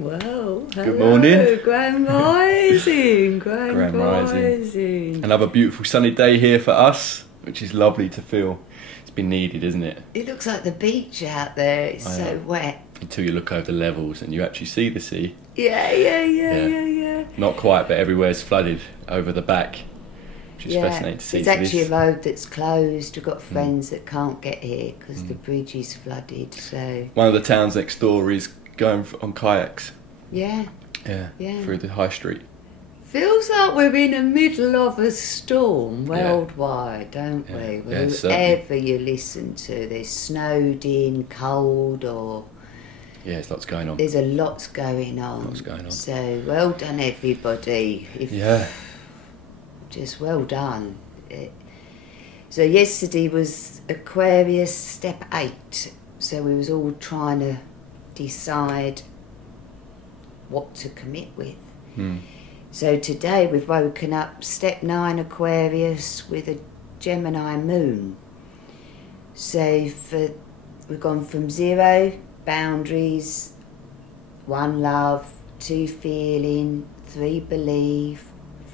Well, hello. Good morning. Grand rising. Grand rising. rising. Another beautiful sunny day here for us, which is lovely to feel. It's been needed, isn't it? It looks like the beach out there. It's so wet. Until you look over the levels and you actually see the sea. Yeah. Not quite, but everywhere's flooded over the back, which is fascinating to see. It's actually a road that's closed. We've got friends that can't get here because the bridge is flooded. So one of the towns next door is going on kayaks. Yeah. Through the high street. Feels like we're in the middle of a storm worldwide, don't we? Yeah, whoever you listen to, there's snowed in, cold, or... Yeah, there's lots going on. There's a lot going on. So, well done, everybody. Just well done. So yesterday was Aquarius step 8. So we was all trying to decide what to commit with. So today we've woken up step 9 Aquarius with a Gemini moon. So we've gone from 0, boundaries, 1 love, 2 feeling, 3 believe,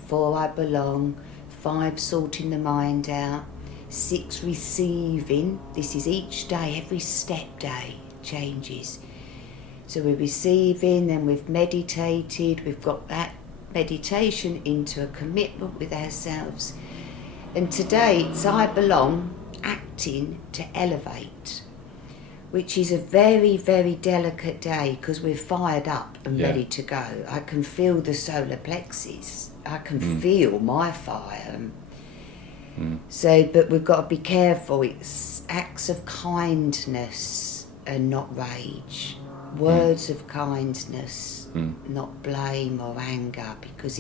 4 I belong, 5 sorting the mind out, 6 receiving. This is each day, every step day changes. So we're receiving, then we've meditated, we've got that meditation into a commitment with ourselves. And today it's I belong, acting to elevate, which is a very, very delicate day because we're fired up and ready to go. I can feel the solar plexus. I can feel my fire. So, but we've got to be careful. It's acts of kindness and not rage. Words of kindness, not blame or anger, because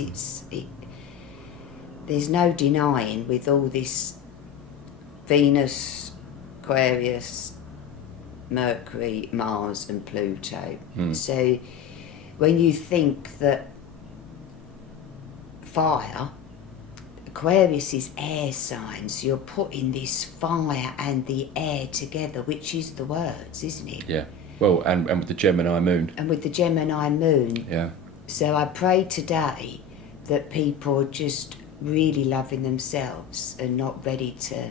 there's no denying with all this Venus, Aquarius, Mercury, Mars and Pluto. So when you think that fire, Aquarius is air signs, you're putting this fire and the air together, which is the words, isn't it? Yeah. Well, and with the Gemini moon. And with the Gemini moon. Yeah. So I pray today that people are just really loving themselves and not ready to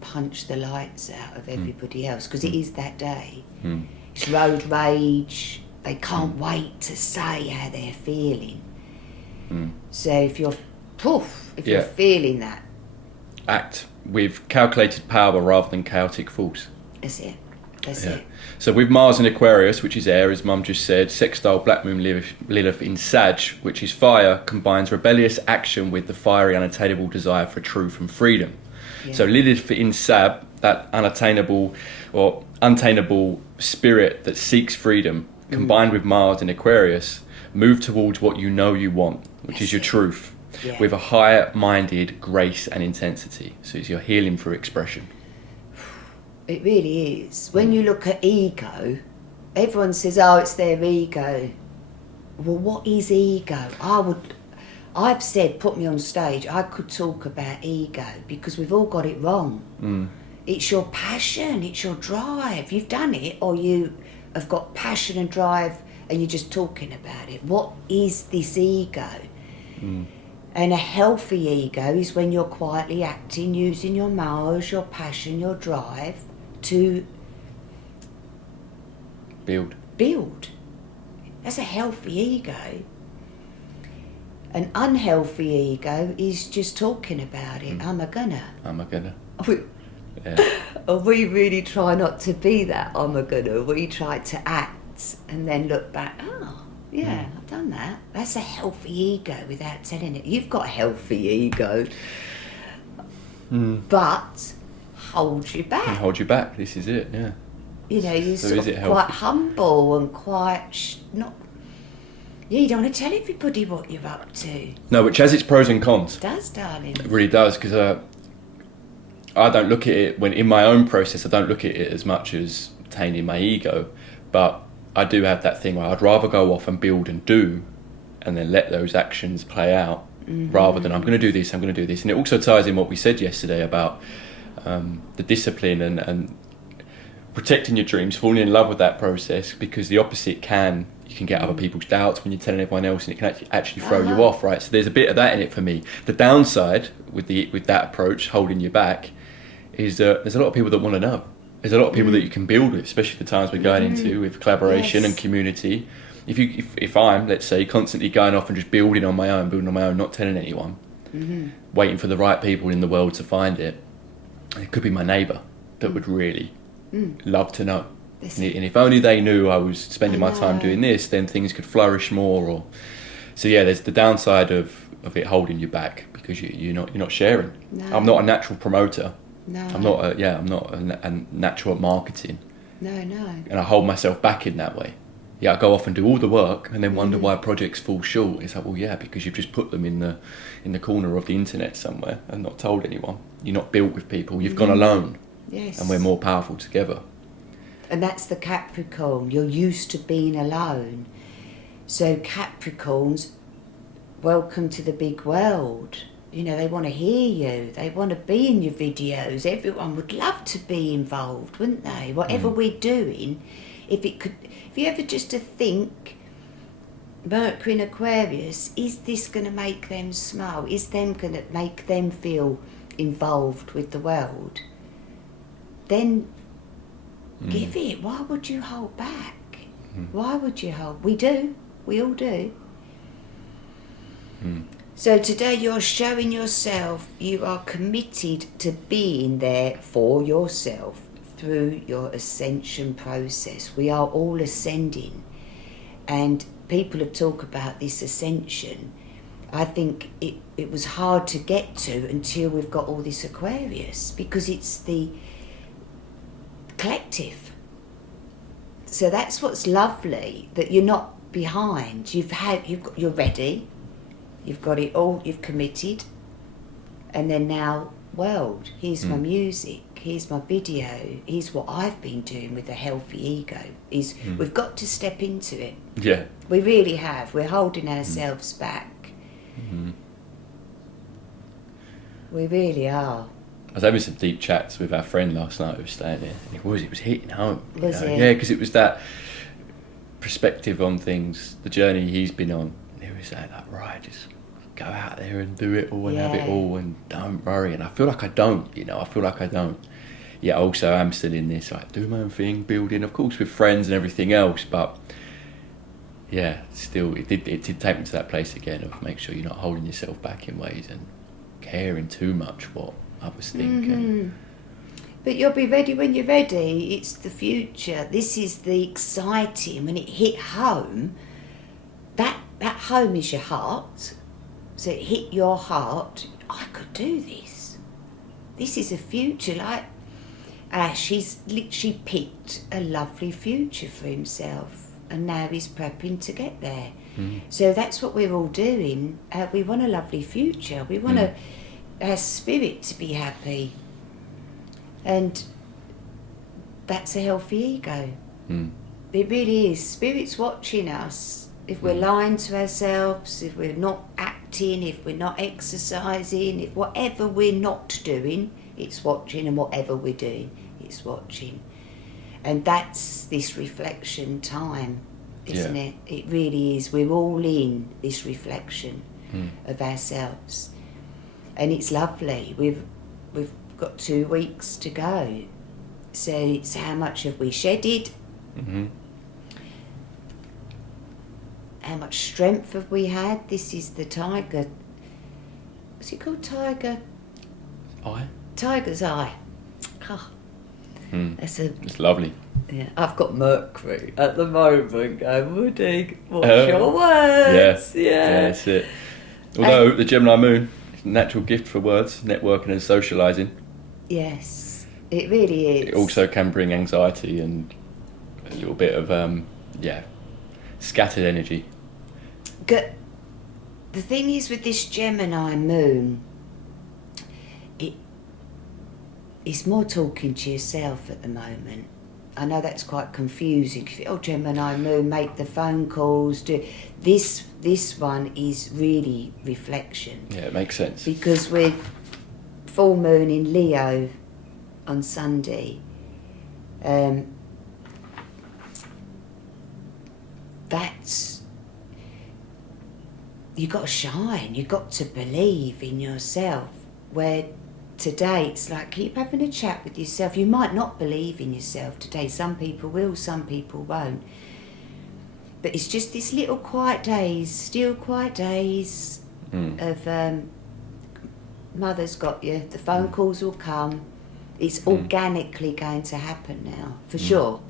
punch the lights out of everybody else, because it is that day. It's road rage. They can't wait to say how they're feeling. So if you're feeling that, act with calculated power rather than chaotic force. That's it. So with Mars in Aquarius, which is air, as Mum just said, sextile Black Moon Lilith in Sag, which is fire, combines rebellious action with the fiery unattainable desire for truth and freedom. So Lilith in Sag, that unattainable or untainable spirit that seeks freedom, combined with Mars in Aquarius, move towards what you know you want, which is your truth, with a higher-minded grace and intensity. So it's your healing through expression. It really is. When you look at ego, everyone says, it's their ego. Well, what is ego? I've said, put me on stage, I could talk about ego because we've all got it wrong. It's your passion, it's your drive. You've done it, or you have got passion and drive and you're just talking about it. What is this ego? And a healthy ego is when you're quietly acting, using your Mars, your passion, your drive to build. That's a healthy ego. An unhealthy ego is just talking about it. I'm a gonna. We really try not to be that I'm a gonna. We try to act and then look back. I've done that. That's a healthy ego without telling it. You've got a healthy ego, but holds you back. Can hold you back. This is it. Yeah. You know, you're sort of quite humble and quite not. Yeah, you don't want to tell everybody what you're up to. No, which has its pros and cons. It does, darling. It really does, because I don't look at it, when in my own process, I don't look at it as much as taming my ego, but I do have that thing where I'd rather go off and build and do, and then let those actions play out, rather than I'm going to do this. And it also ties in what we said yesterday about the discipline and protecting your dreams, falling in love with that process, because the opposite you can get other people's doubts when you're telling everyone else, and it can actually throw you off, right? So there's a bit of that in it for me. The downside with that approach, holding you back, is that there's a lot of people that want to know. There's a lot of people that you can build with, especially the times we're going into with collaboration and community. If I'm, let's say, constantly going off and just building on my own, not telling anyone, waiting for the right people in the world to find it, it could be my neighbour that would really love to know. And if only they knew I was spending my time doing this, then things could flourish more. So there's the downside of it holding you back, because you're not sharing. No. I'm not a natural promoter. No. I'm not a natural at marketing. No. And I hold myself back in that way. I go off and do all the work and then wonder why projects fall short. It's like, well, because you've just put them in the corner of the internet somewhere and not told anyone. You're not built with people. You've gone alone. Yes. And we're more powerful together. And that's the Capricorn. You're used to being alone. So Capricorns, welcome to the big world. They want to hear you. They want to be in your videos. Everyone would love to be involved, wouldn't they? Whatever we're doing, if you ever just to think, Mercury in Aquarius, is this going to make them smile? Is them going to make them feel involved with the world? Then give it. Why would you hold back? Why would you hold? We do. We all do. So today you're showing yourself you are committed to being there for yourself through your ascension process. We are all ascending, and people have talked about this ascension. I think it was hard to get to until we've got all this Aquarius, because it's the collective. So that's what's lovely, that you're not behind. You're ready. You've got it all. You've committed, and then now, world. Here's my music. Here's my video. Here's what I've been doing with a healthy ego. We've got to step into it. Yeah. We really have. We're holding ourselves back. We really are. I was having some deep chats with our friend last night who was staying there, and it was hitting home. Was it? Yeah, because it was that perspective on things, the journey he's been on. And he was saying, like, right, just go out there and do it all and have it all and don't worry. And I feel like I don't, Yeah, also I'm still in this, like, do my own thing, building, of course, with friends and everything else, but still, it did take me to that place again of make sure you're not holding yourself back in ways and caring too much what others think. But you'll be ready when you're ready. It's the future. This is the exciting. When it hit home, that home is your heart. So it hit your heart. I could do this. This is a future. Like Ash, he's literally picked a lovely future for himself, and now he's prepping to get there. So that's what we're all doing. We want a lovely future. We want our spirit to be happy. And that's a healthy ego. It really is. Spirit's watching us. If we're lying to ourselves, if we're not acting, if we're not exercising, if whatever we're not doing, it's watching, and whatever we're doing, it's watching. And that's this reflection time, isn't it? It really is. We're all in this reflection of ourselves. And it's lovely. We've got 2 weeks to go. So it's how much have we shedded? How much strength have we had? This is the tiger. What's it called? Tiger? Eye? Tiger's eye. Oh, it's lovely. Yeah, I've got Mercury at the moment going, Woody, what's your words? Yeah, that's it. Although the Gemini moon, natural gift for words, networking and socialising. Yes, it really is. It also can bring anxiety and a little bit of, scattered energy. The thing is with this Gemini moon, it's more talking to yourself at the moment. I know that's quite confusing. Gemini moon, make the phone calls, do this. This one is really reflection. Yeah, it makes sense. Because we're full moon in Leo on Sunday, That's, you got to shine, you got to believe in yourself, where today it's like keep having a chat with yourself. You might not believe in yourself today, some people will, some people won't, but it's just this little quiet days, still quiet days of mother's got you, the phone calls will come, it's organically going to happen now, for sure.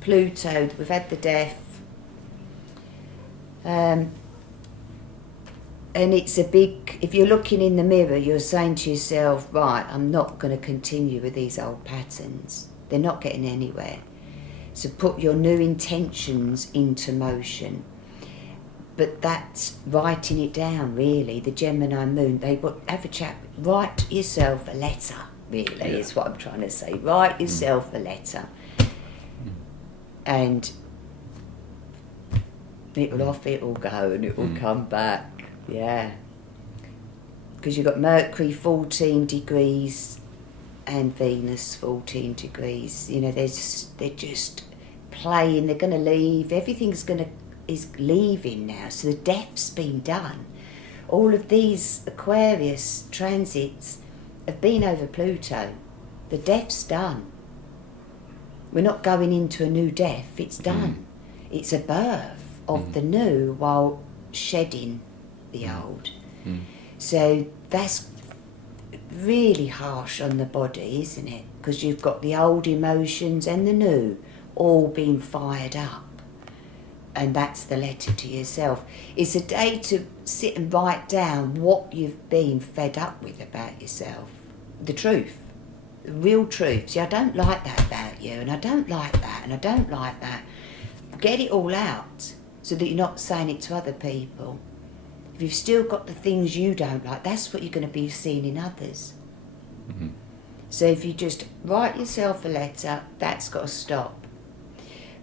Pluto, we've had the death, and it's a big, if you're looking in the mirror, you're saying to yourself, right, I'm not going to continue with these old patterns, they're not getting anywhere. So put your new intentions into motion. But that's writing it down, really. The Gemini moon, they would have a chat, write yourself a letter, really, is what I'm trying to say. Write yourself a letter. And it'll off, it'll go, and it will come back. Yeah. Because you've got Mercury 14 degrees and Venus 14 degrees. You know, they're just playing, they're going to leave, everything's is leaving now, so the death's been done. All of these Aquarius transits have been over Pluto. The death's done. We're not going into a new death, it's done. It's a birth of the new while shedding the old. So that's really harsh on the body, isn't it? Because you've got the old emotions and the new all being fired up. And that's the letter to yourself. It's a day to sit and write down what you've been fed up with about yourself. The truth. The real truth. See, I don't like that about you, and I don't like that, and I don't like that. Get it all out so that you're not saying it to other people. If you've still got the things you don't like, that's what you're going to be seeing in others. So if you just write yourself a letter, that's got to stop.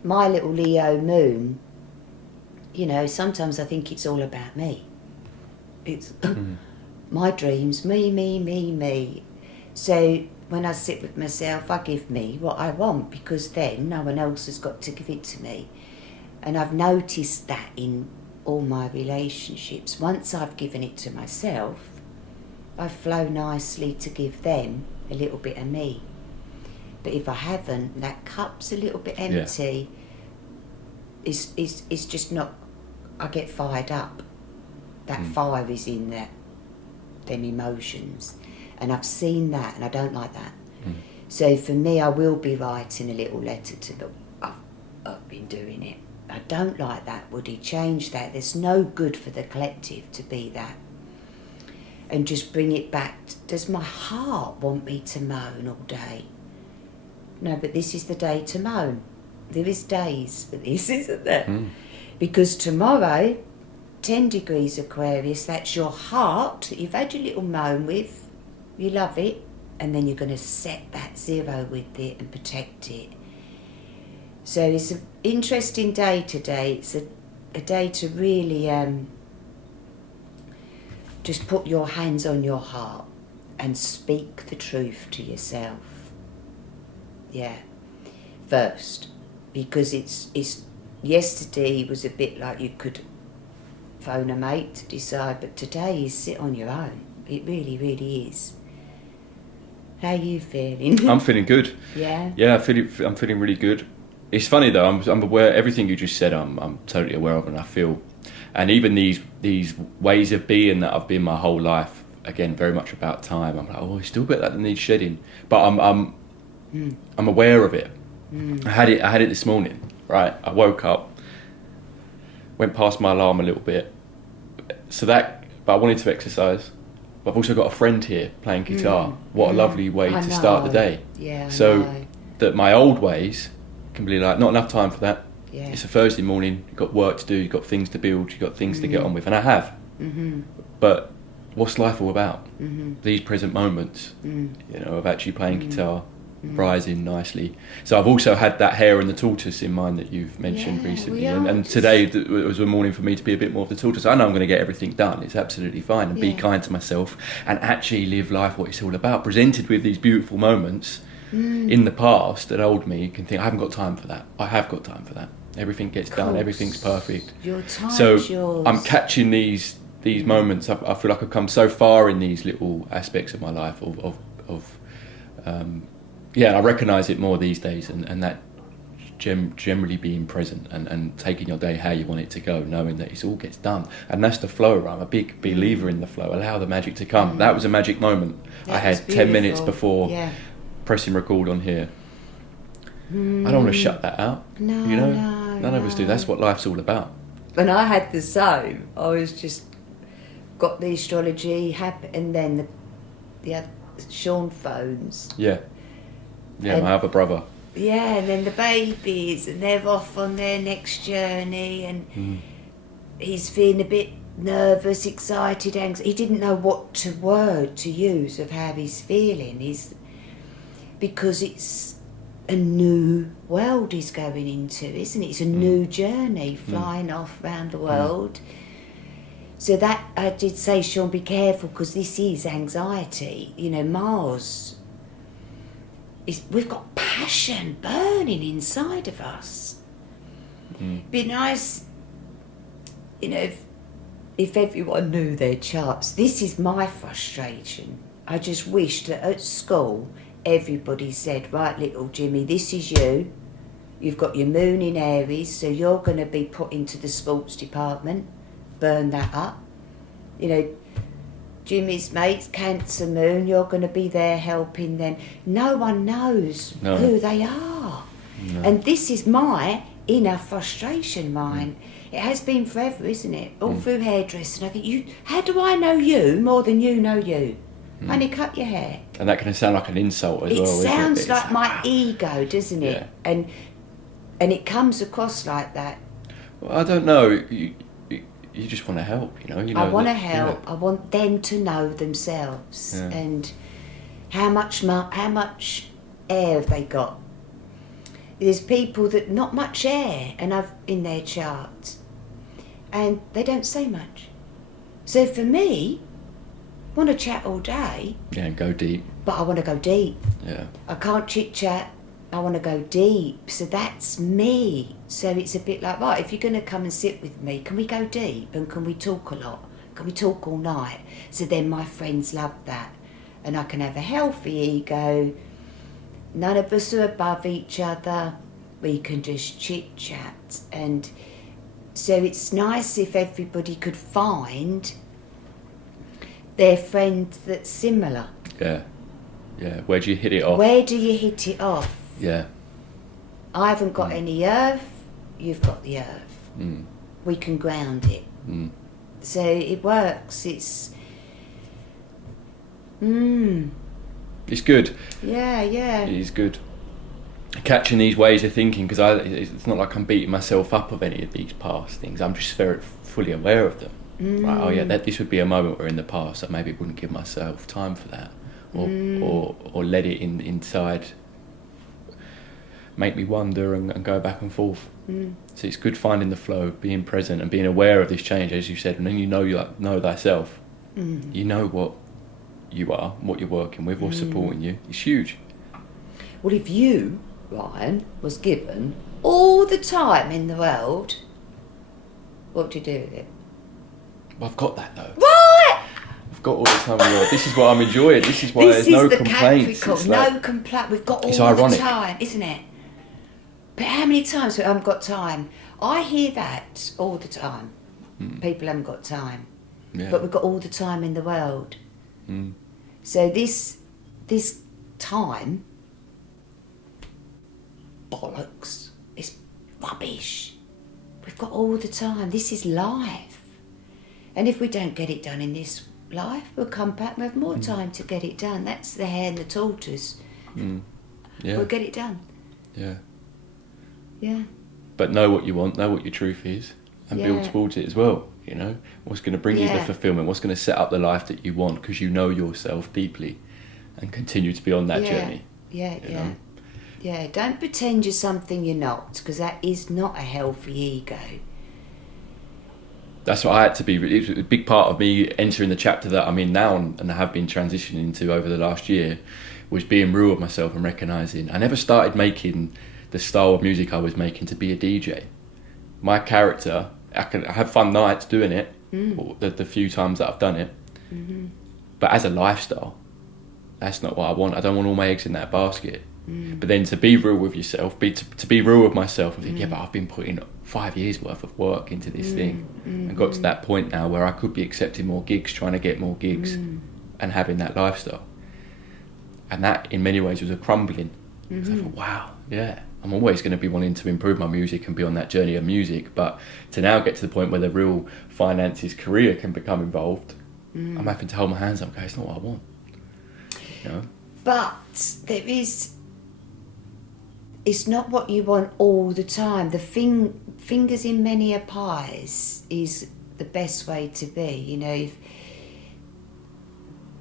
My little Leo moon, you know, sometimes I think it's all about me. It's my dreams, me. So when I sit with myself, I give me what I want, because then no one else has got to give it to me. And I've noticed that in all my relationships. Once I've given it to myself, I flow nicely to give them a little bit of me. But if I haven't, that cup's a little bit empty. It's just not, I get fired up. That fire is in them emotions. And I've seen that, and I don't like that. So for me, I will be writing a little letter to them. I've been doing it. I don't like that, Woody. Change that. There's no good for the collective to be that. And just bring it back. Does my heart want me to moan all day? No, but this is the day to moan. There is days for this, isn't there? Because tomorrow, 10 degrees Aquarius, that's your heart that you've had your little moan with. You love it. And then you're going to set that zero with it and protect it. So it's an interesting day today. It's a day to really just put your hands on your heart and speak the truth to yourself. Yeah, first, because it's yesterday was a bit like you could phone a mate to decide, but today is sit on your own. It really, really is. How are you feeling? I'm feeling good. Yeah. Yeah, I'm feeling really good. It's funny though. I'm aware everything you just said. I'm totally aware of, and I feel, and even these ways of being that I've been my whole life. Again, very much about time. I'm like, oh, it's still a bit like that needs shedding, but I'm aware of it. I had it this morning. Right, I woke up, went past my alarm a little bit, but I wanted to exercise. But I've also got a friend here playing guitar. What a lovely way to start the day. Yeah. So that my old ways can be like, not enough time for that. Yeah. It's a Thursday morning, you've got work to do, you've got things to build, you've got things to get on with, and I have. But what's life all about? These present moments, you know, of actually playing guitar, rising nicely. So I've also had that hare and the tortoise in mind that you've mentioned recently, and today it was a morning for me to be a bit more of the tortoise. I know I'm going to get everything done, it's absolutely fine, and be kind to myself and actually live life what it's all about, presented with these beautiful moments. in the past, an old me can think, I haven't got time for that. I have got time for that. Everything gets done. Everything's perfect. Your time's So yours. I'm catching these moments. I feel like I've come so far in these little aspects of my life I recognise it more these days, and that generally being present and taking your day how you want it to go, knowing that it all gets done. And that's the flow. I'm a big believer in the flow. Allow the magic to come. That was a magic moment. I had 10 minutes before pressing record on here. I don't want to shut that out. No, none of us do. That's what life's all about. And I had the same. I was just got the astrology and then the other, Sean phones. Yeah, And my other brother. Yeah, and then the babies, and they're off on their next journey, and he's feeling a bit nervous, excited, anxious. He didn't know what word to use of how he's feeling. Because it's a new world he's going into, isn't it? It's a new journey, flying off around the world. So that, I did say, Sean, be careful, because this is anxiety. Mars, we've got passion burning inside of us. Be nice, if everyone knew their charts. This is my frustration. I just wish that at school everybody said, right, little Jimmy, this is you. You've got your moon in Aries, so you're going to be put into the sports department. Burn that up. Jimmy's mates, Cancer Moon, you're going to be there helping them. No one knows who they are. No. And this is my inner frustration, mine. It has been forever, isn't it? All through hairdressing. I think, how do I know you more than you know you? Only cut your hair. And that can sound like an insult as well. It sounds like my ego, doesn't it? Yeah. And it comes across like that. Well, I don't know. You just want to help, I want to help. I want them to know themselves, and how much air have they got? There's people that not much air, and I've in their charts, and they don't say much. So for me, I want to chat all day. Yeah, and go deep. But I want to go deep. Yeah. I can't chit chat. I want to go deep. So that's me. So it's a bit like, right, if you're going to come and sit with me, can we go deep and can we talk a lot? Can we talk all night? So then my friends love that. And I can have a healthy ego. None of us are above each other. We can just chit chat. And so it's nice if everybody could find their friend that's similar. Yeah. Yeah. Where do you hit it off? Where do you hit it off? Yeah. I haven't got any earth, you've got the earth. We can ground it. So it works. It's good. Yeah. It is good. Catching these ways of thinking, because it's not like I'm beating myself up of any of these past things. I'm just very fully aware of them. Right? Oh yeah, this would be a moment where in the past I maybe wouldn't give myself time for that, or let it inside. Make me wonder and go back and forth. So it's good finding the flow, being present and being aware of this change, as you said, and then you know thyself. You know what you are, what you're working with, what's supporting you. It's huge. Well, if you, Ryan, was given all the time in the world, what would you do with it? Well, I've got that though. What? I've got all the time in the world. This is what I'm enjoying. This is why there's no complaints. Capricorn. No complaint. We've got all the time, isn't it? But how many times we haven't got time? I hear that all the time. People haven't got time. Yeah. But we've got all the time in the world. So this time, bollocks, it's rubbish. We've got all the time. This is life. And if we don't get it done in this life, we'll come back and have more time to get it done. That's the hare and the tortoise. Yeah. We'll get it done. Yeah. Yeah. But know what you want, know what your truth is, and build towards it as well. What's going to bring you the fulfillment, what's going to set up the life that you want, because you know yourself deeply and continue to be on that journey. Yeah, don't pretend you're something you're not, because that is not a healthy ego. That's what I had to be. It was a big part of me entering the chapter that I'm in now and I have been transitioning into over the last year, was being real with myself and recognising I never started making the style of music I was making to be a DJ. My character, I have fun nights doing it, the few times that I've done it, but as a lifestyle, that's not what I want. I don't want all my eggs in that basket. But then to be real with yourself, to be real with myself and think, yeah, but I've been putting 5 years worth of work into this thing and got to that point now where I could be accepting more gigs, trying to get more gigs and having that lifestyle. And that in many ways was a crumbling. So I thought, wow, yeah, I'm always going to be wanting to improve my music and be on that journey of music, but to now get to the point where the real finances, career can become involved, I'm having to hold my hands up and go, it's not what I want. You know? But there is... It's not what you want all the time. The fingers in many a pies is the best way to be. You know, if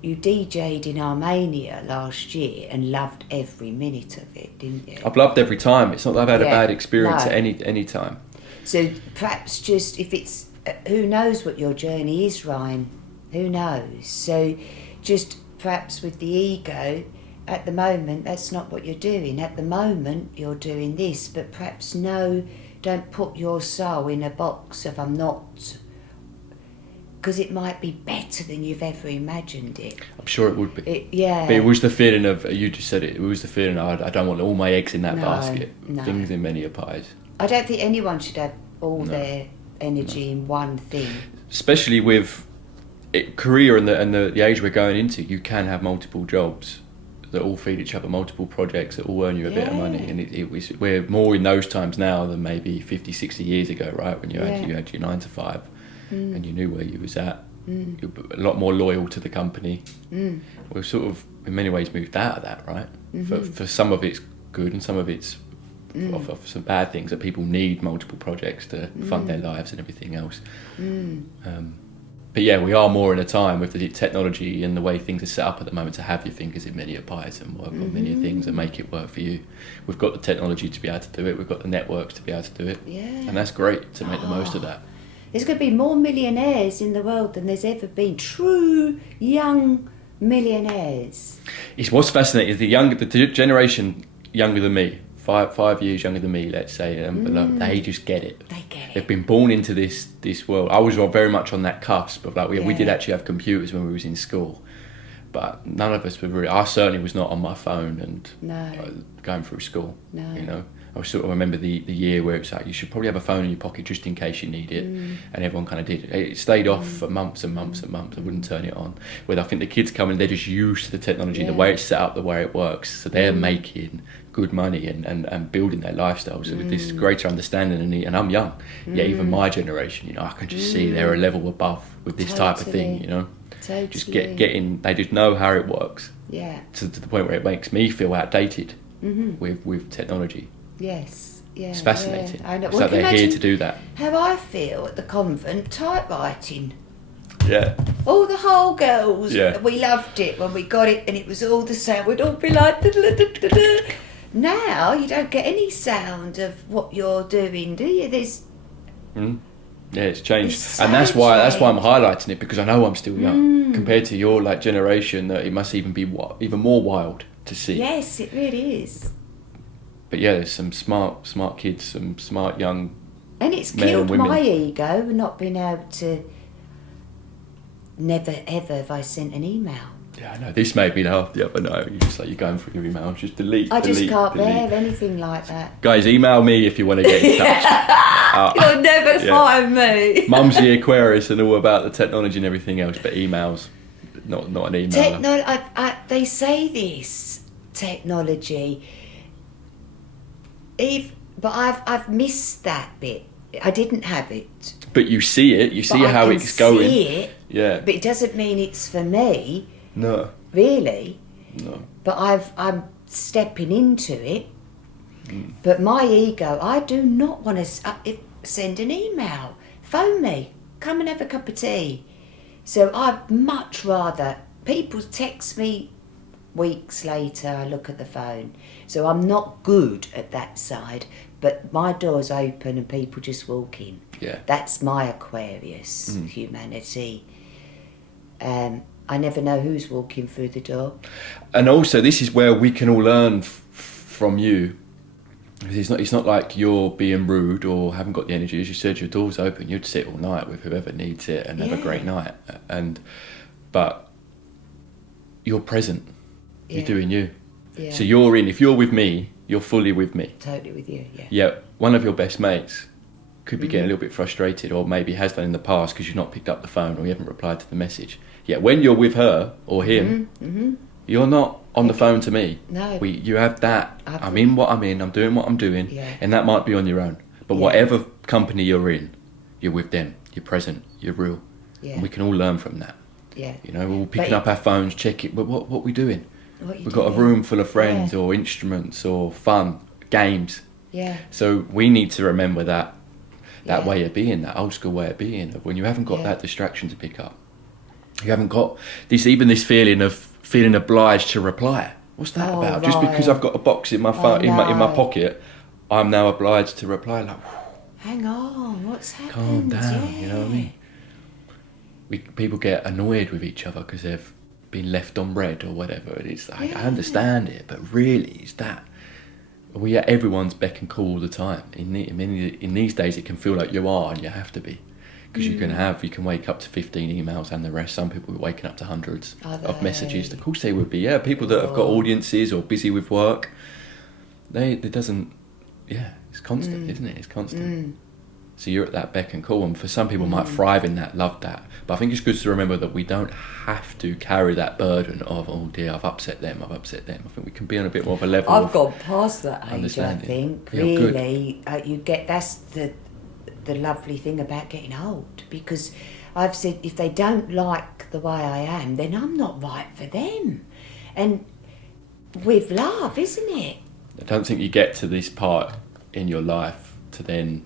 you DJ'd in Armenia last year and loved every minute of it, didn't you? I've loved every time. It's not that I've had a bad experience at any time. So perhaps just if it's... who knows what your journey is, Ryan? Who knows? So just perhaps with the ego... At the moment, that's not what you're doing. At the moment, you're doing this, but perhaps don't put your soul in a box of I'm not, because it might be better than you've ever imagined it. I'm sure it would be. Yeah. But it was the feeling of, you just said it, it was the feeling of, I don't want all my eggs in that basket. No. Things in many a pies. I don't think anyone should have all their energy in one thing. Especially with career and the age we're going into, you can have multiple jobs that all feed each other, multiple projects that all earn you a bit of money, and we're more in those times now than maybe 50, 60 years ago, right, when you had your 9 to 5 and you knew where you was at. You're a lot more loyal to the company. We've sort of in many ways moved out of that, right? For some of it's good and some of it's of some bad things, that people need multiple projects to fund their lives and everything else. But yeah, we are more in a time with the technology and the way things are set up at the moment to have your fingers in many pies and work on many things and make it work for you. We've got the technology to be able to do it. We've got the networks to be able to do it. Yeah. And that's great to make the most of that. There's going to be more millionaires in the world than there's ever been. True young millionaires. It's what's fascinating is the generation younger than me, 5 years younger than me, let's say, below, they just get it. They get it. They've been born into this world. I was very much on that cusp of we did actually have computers when we was in school, but none of us were really. I certainly was not on my phone and going through school. No. You know, I sort of remember the year where it's like you should probably have a phone in your pocket just in case you need it, and everyone kind of did. It stayed off for months and months and months. I wouldn't turn it on. Where I think the kids come and they're just used to the technology, the way it's set up, the way it works, so they're making good money and building their lifestyles with this greater understanding, and I'm young, even my generation, you know, I can just see they're a level above with this type of thing, you know. Just getting, they just know how it works, to the point where it makes me feel outdated with technology. Yes, it's fascinating. I know. It's like they're here to do that. How I feel at the convent typewriting. Yeah. All the whole girls, we loved it when we got it, and it was all the same. We'd all be like, da-da-da-da-da. Now you don't get any sound of what you're doing, do you? There's yeah, it's changed, and that's why I'm highlighting it, because I know I'm still young compared to your generation. That it must even be even more wild to see. Yes, it really is. But yeah, there's some smart kids, some smart young and it's men killed and women. My ego not being able to. Never ever have I sent an email. Yeah, I know. This made me laugh the other night. You're going through your email, just delete. I just can't bear anything like that. Guys, email me if you want to get in touch. You'll never find me. Mum's the Aquarius and all about the technology and everything else, but emails, not an email. They say this technology. But I've missed that bit. I didn't have it. But you see it. You see how it's going. See it. Yeah. But it doesn't mean it's for me. No. Really? No. But I'm stepping into it. But my ego, I do not want to send an email. Phone me. Come and have a cup of tea. So I'd much rather people text me weeks later, I look at the phone. So I'm not good at that side. but my door's open and people just walk in. Yeah. That's my Aquarius humanity. I never know who's walking through the door. And also, this is where we can all learn from you. It's not like you're being rude or haven't got the energy. As you said, your door's open. You'd sit all night with whoever needs it and have a great night. But you're present. You're doing you. Yeah. So you're in. If you're with me, you're fully with me. Totally with you, yeah. Yeah, one of your best mates could be getting a little bit frustrated, or maybe has done in the past because you've not picked up the phone or you haven't replied to the message. Yeah, when you're with her or him, you're not on the phone to me. No. You have that. I'm in what I'm in. I'm doing what I'm doing, and that might be on your own. But whatever company you're in, you're with them. You're present. You're real. Yeah. And we can all learn from that. Yeah. You know, we're all picking up our phones, check it. But what are we doing? We've got a doing? room full of friends or instruments or fun, games. Yeah. So we need to remember that way of being, that old school way of being. When you haven't got that distraction to pick up, you haven't got this feeling of feeling obliged to reply. What's that about? Right. Just because I've got a box in my phone, in my pocket, I'm now obliged to reply. Like, hang on, what's happened? calm down. Yeah. You know what I mean? People get annoyed with each other because they've been left on red or whatever. And it's like, I understand it, but really, it's that. We are everyone's beck and call all the time. In these days, it can feel like you are, and you have to be, because you can wake up to 15 emails and the rest. Some people are waking up to hundreds of messages. Of course, they would be. Yeah, people that have got audiences or busy with work. It's constant, isn't it? It's constant. So you're at that beck and call, and for some people might thrive in that, love that. But I think it's good to remember that we don't have to carry that burden of, oh dear, I've upset them. I think we can be on a bit more of a level. I've gone past that age, I think. Yeah, really, that's the lovely thing about getting old, because I've said if they don't like the way I am, then I'm not right for them. And with love, isn't it? I don't think you get to this part in your life to then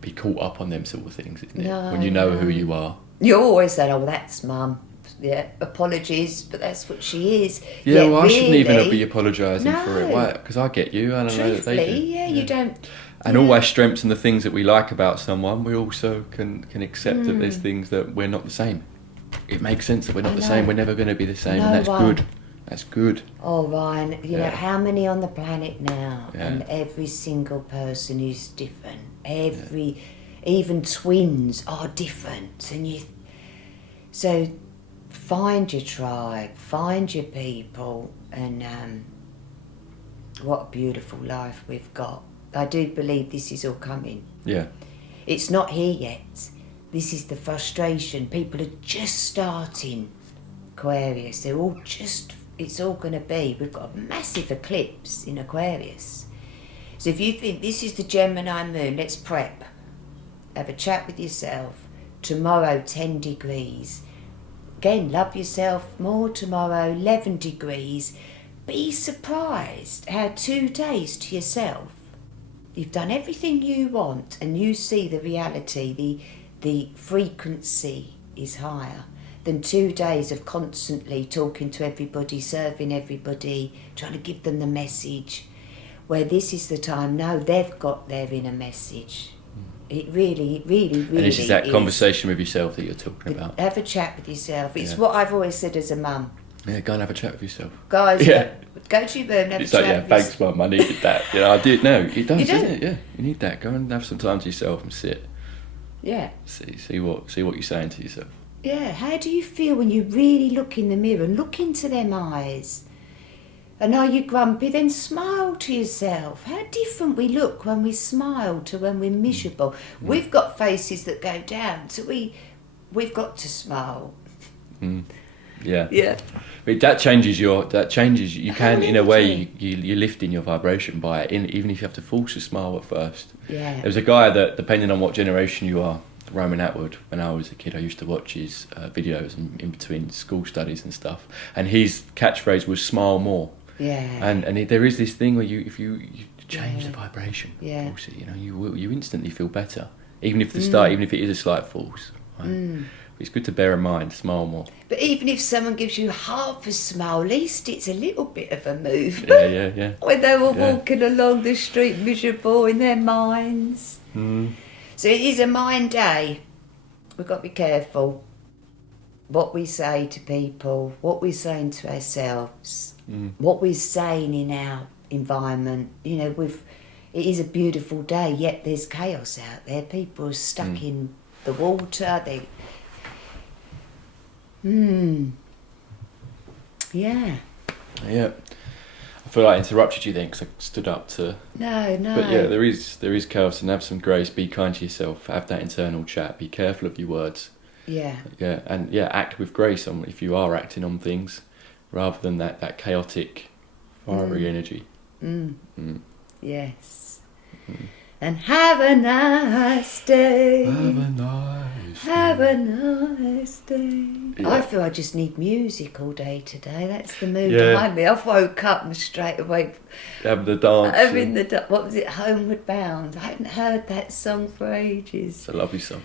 be caught up on them sort of things, isn't it? No, when you know who you are. You always say, oh, that's Mum. Yeah, apologies, but that's what she is. Yeah, well, I really, shouldn't even be apologising for it. No. Why? Because I get you, and I know that they do. You don't... And all our strengths and the things that we like about someone, we also can accept that there's things that we're not the same. It makes sense that we're not the same. We're never going to be the same, and that's good. That's good. Oh, Ryan, you know, how many on the planet now? Yeah. And every single person is different. Even twins are different. So find your tribe, find your people, and what a beautiful life we've got. I do believe this is all coming. Yeah. It's not here yet. This is the frustration. People are just starting Aquarius. It's all going to be. We've got a massive eclipse in Aquarius. So if you think this is the Gemini moon, let's prep. Have a chat with yourself. Tomorrow, 10 degrees. Again, love yourself more tomorrow, 11 degrees. Be surprised how 2 days to yourself, you've done everything you want, and you see the reality, the frequency is higher than 2 days of constantly talking to everybody, serving everybody, trying to give them the message. Where this is the time, no, they've got their inner message. It really And this is that conversation with yourself that you're talking about. Have a chat with yourself. It's what I've always said as a mum. Yeah, go and have a chat with yourself. Guys, go to your room and have it's a like, chat with thanks, Mum, I needed that. You know, I did. No, it does, You do? doesn't it? Yeah, you need that. Go and have some time to yourself and sit. Yeah. See what you're saying to yourself. Yeah, how do you feel when you really look in the mirror and look into them eyes? And are you grumpy? Then smile to yourself. How different we look when we smile to when we're miserable. We've got faces that go down, so we've got to smile. Yeah. Yeah. But that changes you can in a way you're lifting your vibration by it, even if you have to force a smile at first. Yeah. There was a guy that, depending on what generation you are, Roman Atwood, when I was a kid, I used to watch his videos in between school studies and stuff, and his catchphrase was "smile more." Yeah. And there is this thing where if you change the vibration, yeah, you know, you instantly feel better, even if even if it is a slight force. Right? It's good to bear in mind, smile more. But even if someone gives you half a smile, at least it's a little bit of a move. Yeah. When they were walking along the street miserable in their minds. So it is a mind day. We've got to be careful what we say to people, what we're saying to ourselves, what we're saying in our environment. You know, it is a beautiful day, yet there's chaos out there. People are stuck in the water. Yeah. I feel like I interrupted you then because I stood up to. No. But yeah, there is chaos, and have some grace. Be kind to yourself. Have that internal chat. Be careful of your words. Yeah. Yeah, and act with grace on if you are acting on things, rather than that chaotic, fiery energy. Yes. And have a nice day. Have a nice day. Yeah. I feel I just need music all day today. That's the mood Yeah. behind me. I've woke up and straight away Having the dance. what was it? Homeward Bound. I hadn't heard that song for ages. It's a lovely song.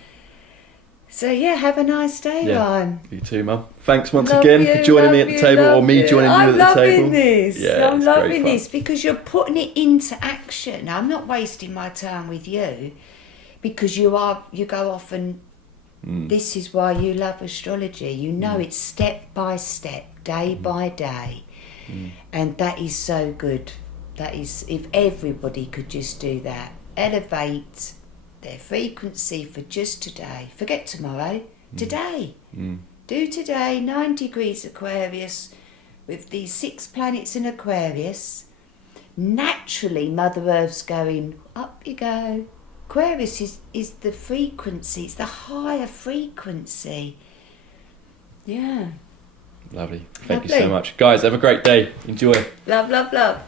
So yeah, have a nice day, Ryan. You too, Mum. Thanks once Love again you, for joining me love at the you, table, or love me you. joining you at the table. I'm loving this. Yeah, I'm it's great loving fun. this because you're putting it into action. I'm not wasting my time with you because you go off and this is why you love astrology. You know it's step by step, day by day. And that is so good. That is, if everybody could just do that, elevate their frequency for just today. Forget tomorrow. Today. Do today, 9 degrees Aquarius, with these 6 planets in Aquarius. Naturally, Mother Earth's going, up you go. Aquarius is the frequency, it's the higher frequency. Yeah. Lovely. Thank you so much. Guys, have a great day. Enjoy. Love, love, love.